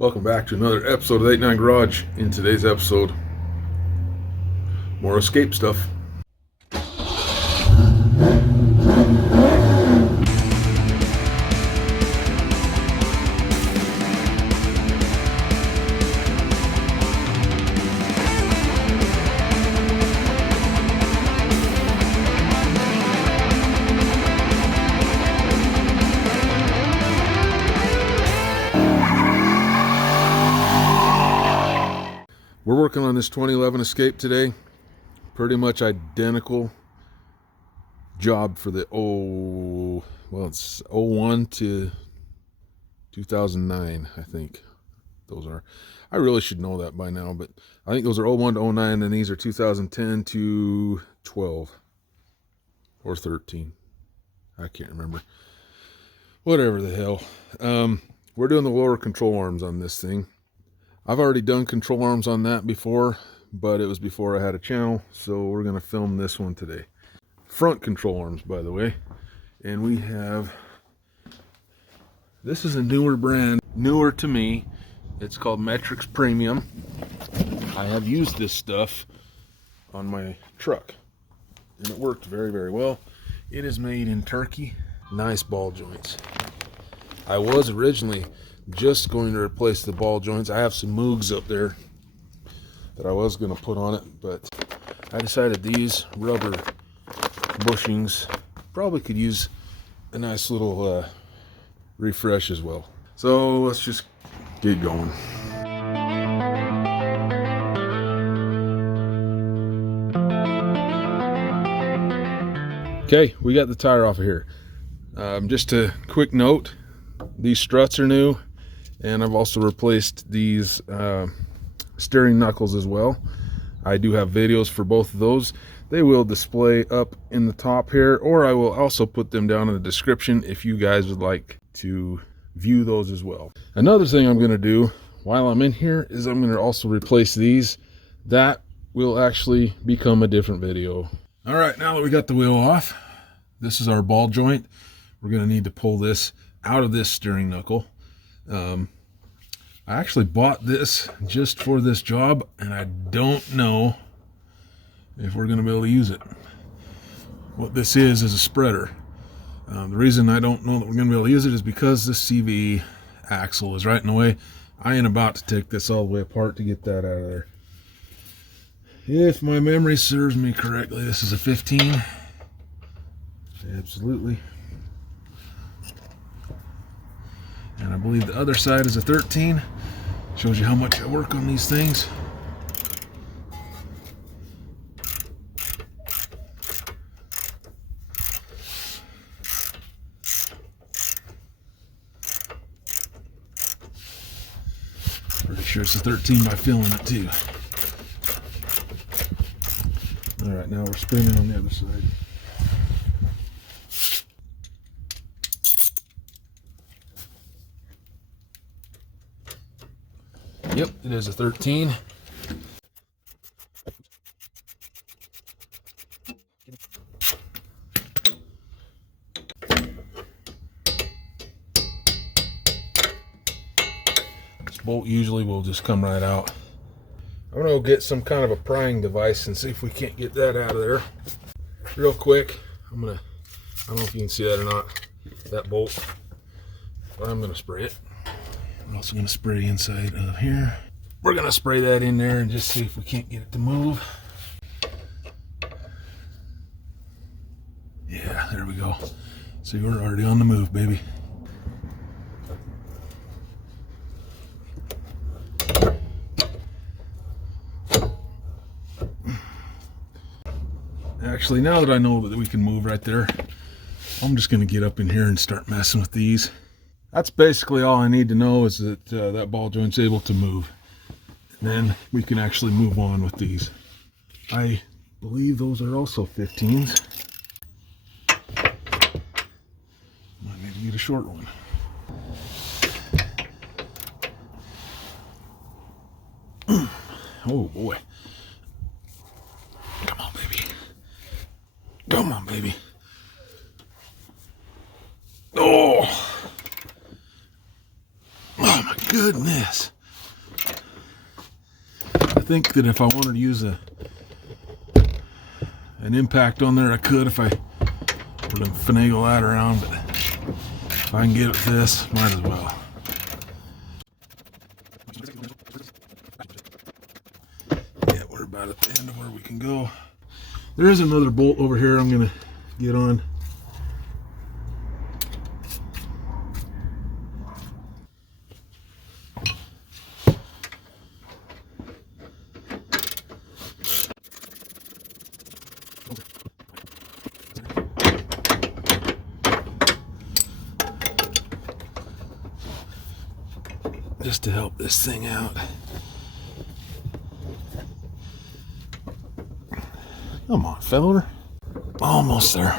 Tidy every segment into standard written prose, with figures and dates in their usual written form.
Welcome back to another episode of 89 Garage. In today's episode, more escape stuff. We're working on this 2011 Escape today. Pretty much identical job for the it's 01 to 2009, I think those are. I really should know that by now, but I think those are 01 to 09, and these are 2010 to 12 or 13. I can't remember. Whatever the hell. We're doing the lower control arms on this thing. I've already done control arms on that before, but it was before I had a channel, so we're going to film this one today. Front control arms, by the way. And we have, this is a newer brand, newer to me. It's called Metrics Premium. I have used this stuff on my truck, and it worked very, very well. It is made in Turkey. Nice ball joints. I was originally just going to replace the ball joints. I have some Moogs up there that I was going to put on it, but I decided these rubber bushings probably could use a nice little refresh as well. So let's just get going. Okay, we got the tire off of here. Just a quick note, these struts are new, and I've also replaced these steering knuckles as well. I do have videos for both of those. They will display up in the top here, or I will also put them down in the description if you guys would like to view those as well. Another thing I'm going to do while I'm in here is I'm going to also replace these. That will actually become a different video. All right, now that we got the wheel off, this is our ball joint. We're going to need to pull this out of this steering knuckle. I actually bought this just for this job, and I don't know if we're going to be able to use it. What this is a spreader. The reason I don't know that we're going to be able to use it is because this CV axle is right in the way. I ain't about to take this all the way apart to get that out of there. If my memory serves me correctly, this is a 15. Absolutely. And I believe the other side is a 13. Shows you how much I work on these things. Pretty sure it's a 13 by feeling it too. All right, now we're spinning on the other side. Yep, it is a 13. This bolt usually will just come right out. I'm gonna go get some kind of a prying device and see if we can't get that out of there real quick. I don't know if you can see that or not, that bolt, but I'm gonna spray it. We're also going to spray inside of here. We're going to spray that in there and just see if we can't get it to move. Yeah, there we go. See, we're already on the move, baby. Actually, now that I know that we can move right there, I'm just going to get up in here and start messing with these. That's basically all I need to know, is that that ball joint's able to move. And then we can actually move on with these. I believe those are also 15s. Might need to get a short one. Oh boy. Come on, baby. Come on, baby. Oh. Oh my goodness. I think that if I wanted to use an impact on there, I could if I were to finagle that around, but if I can get it with this, might as well. Yeah, we're about at the end of where we can go. There is another bolt over here I'm going to get on. Just to help this thing out. Come on, feller. Almost there.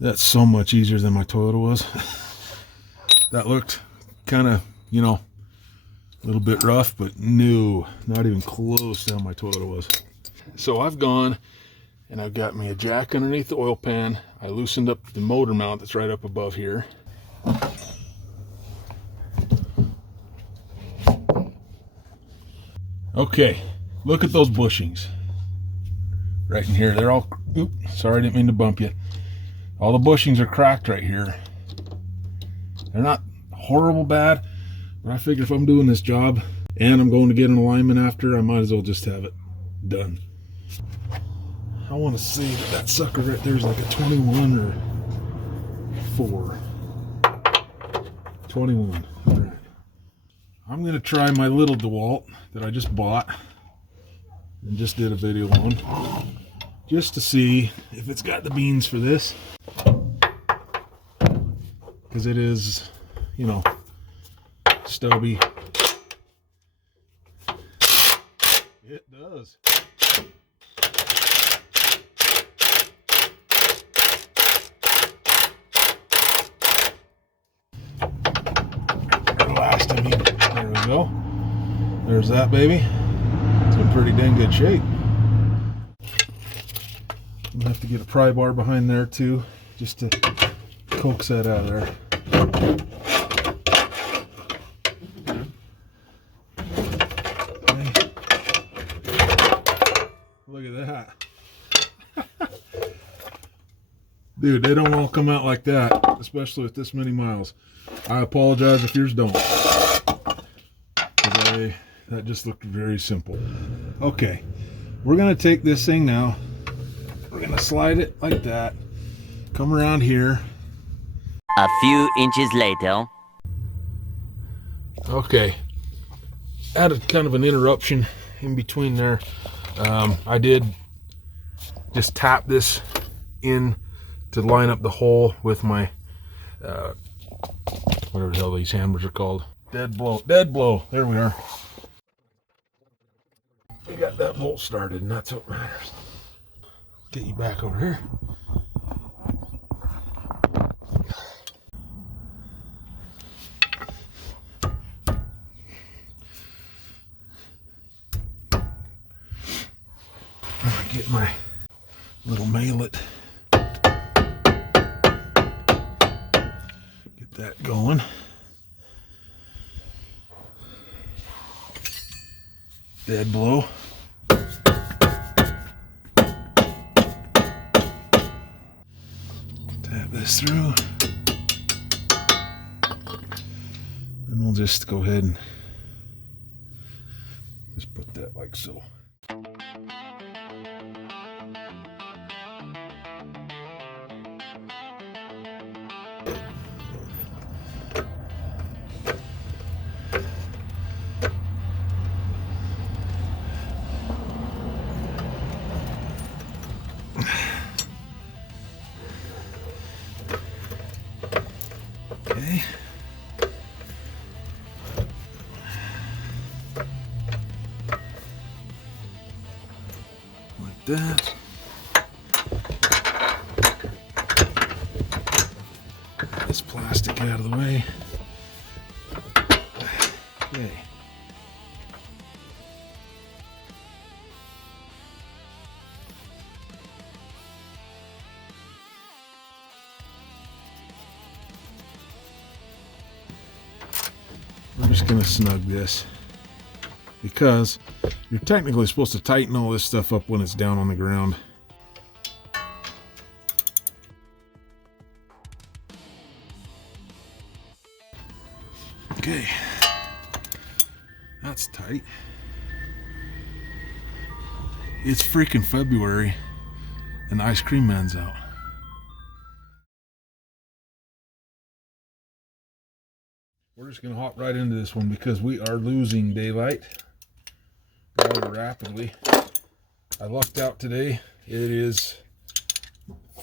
That's so much easier than my Toyota was. That looked kind of, you know, a little bit rough, but no, not even close to how my Toyota was. So I've gone and I've got me a jack underneath the oil pan. I loosened up the motor mount that's right up above here. Okay, look at those bushings right in here. They're all, oops, sorry, I didn't mean to bump you. All the bushings are cracked right here. They're not horrible bad, but I figured if I'm doing this job and I'm going to get an alignment after, I might as well just have it done. I want to say that that sucker right there is like a 21 or 4. 21. All right. I'm going to try my little DeWalt that I just bought and just did a video on, just to see if it's got the beans for this. Because it is, you know, stubby. It does. Last time, there we go. There's that baby. It's in pretty dang good shape. I'm gonna have to get a pry bar behind there too, just to coax that out of there. Okay. Look at that. Dude, they don't all come out like that, especially with this many miles. I apologize if yours don't. That just looked very simple. Okay, we're gonna take this thing now. We're gonna slide it like that. Come around here. A few inches later. Okay, added kind of an interruption in between there. I did just tap this in to line up the hole with my whatever the hell these hammers are called. Dead blow. There we are. We got that bolt started, and that's what matters. Get you back over here. Get my little mallet. Get that going. Dead blow. Tap this through. Then we'll just go ahead and just put that like so. Okay. Like that. Get this plastic out of the way. Okay. just going to snug this because you're technically supposed to tighten all this stuff up when it's down on the ground. Okay, that's tight. It's freaking February and the ice cream man's out. We're just gonna hop right into this one because we are losing daylight rather rapidly. I lucked out today. It is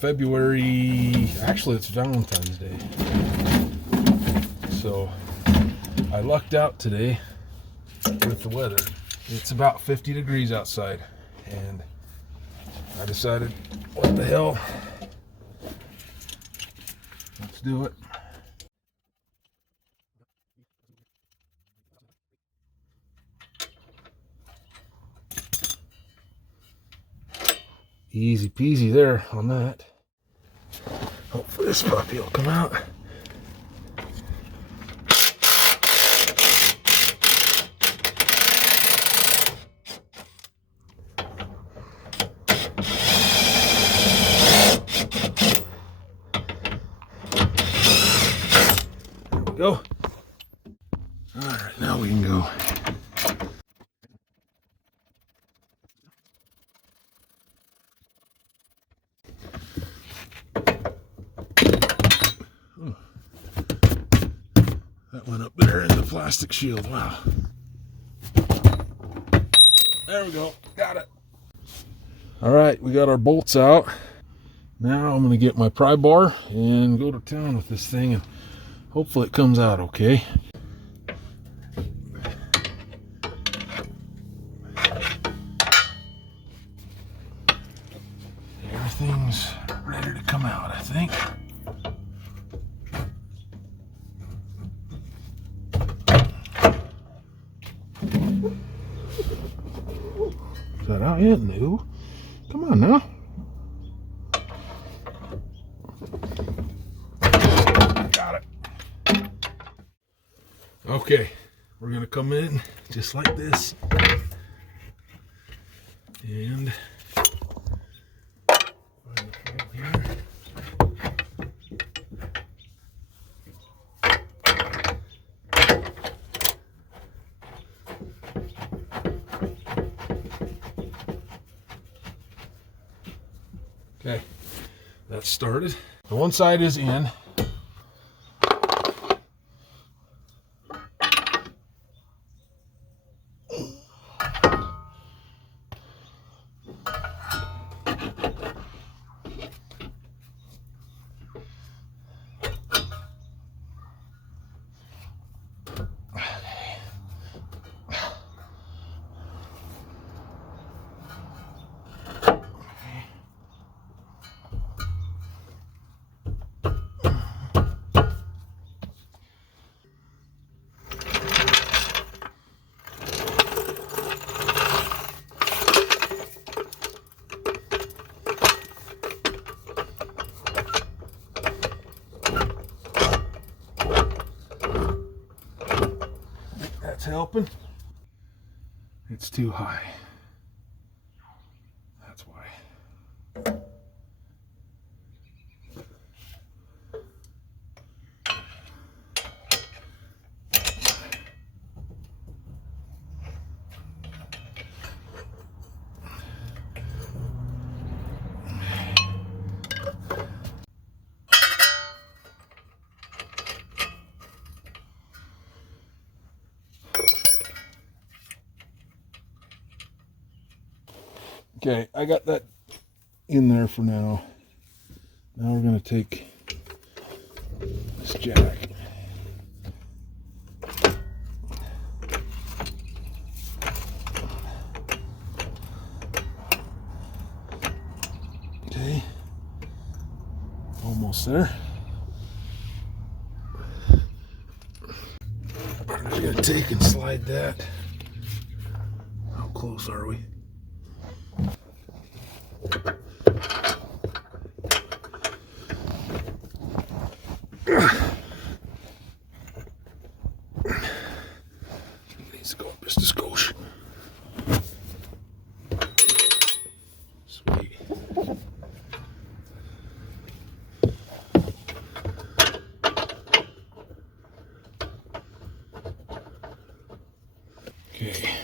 February, actually it's Valentine's Day. So I lucked out today with the weather. It's about 50 degrees outside and I decided, what the hell, let's do it. Easy peasy there on that. Hopefully this puppy will come out. There we go. Alright, now we can go. That went up there in the plastic shield. Wow. There we go. Got it. All right, we got our bolts out. Now I'm going to get my pry bar and go to town with this thing and hopefully it comes out okay. Everything's ready to come out, I think. Is that out yet? No. Come on now. Got it. Okay, we're gonna come in just like this. And okay, that's started. The one side is in. That's helping. It's too high. That's why. Okay, I got that in there for now. Now we're going to take this jack. Okay, almost there. I'm just going to take and slide that. How close are we? Okay.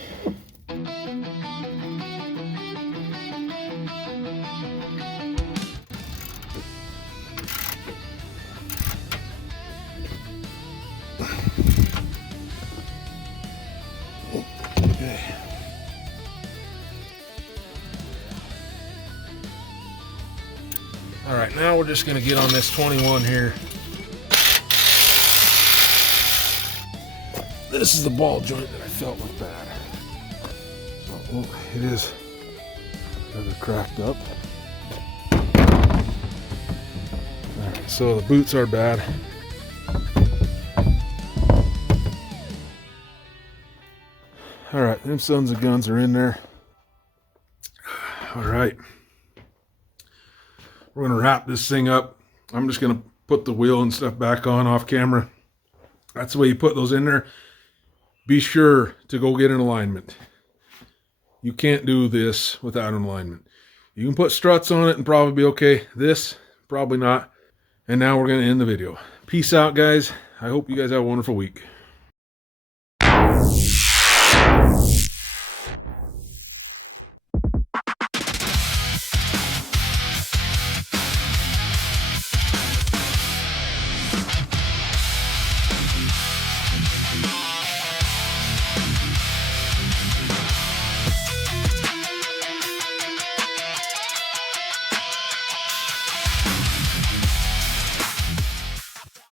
Okay. All right, now we're just going to get on this 21 here. This is the ball joint that I felt was bad. So, it is rather cracked up. All right, so the boots are bad. All right, them sons of guns are in there. All right. We're going to wrap this thing up. I'm just going to put the wheel and stuff back on off camera. That's the way you put those in there. Be sure to go get an alignment. You can't do this without an alignment. You can put struts on it and probably be okay. This, probably not. And now we're going to end the video. Peace out, guys. I hope you guys have a wonderful week.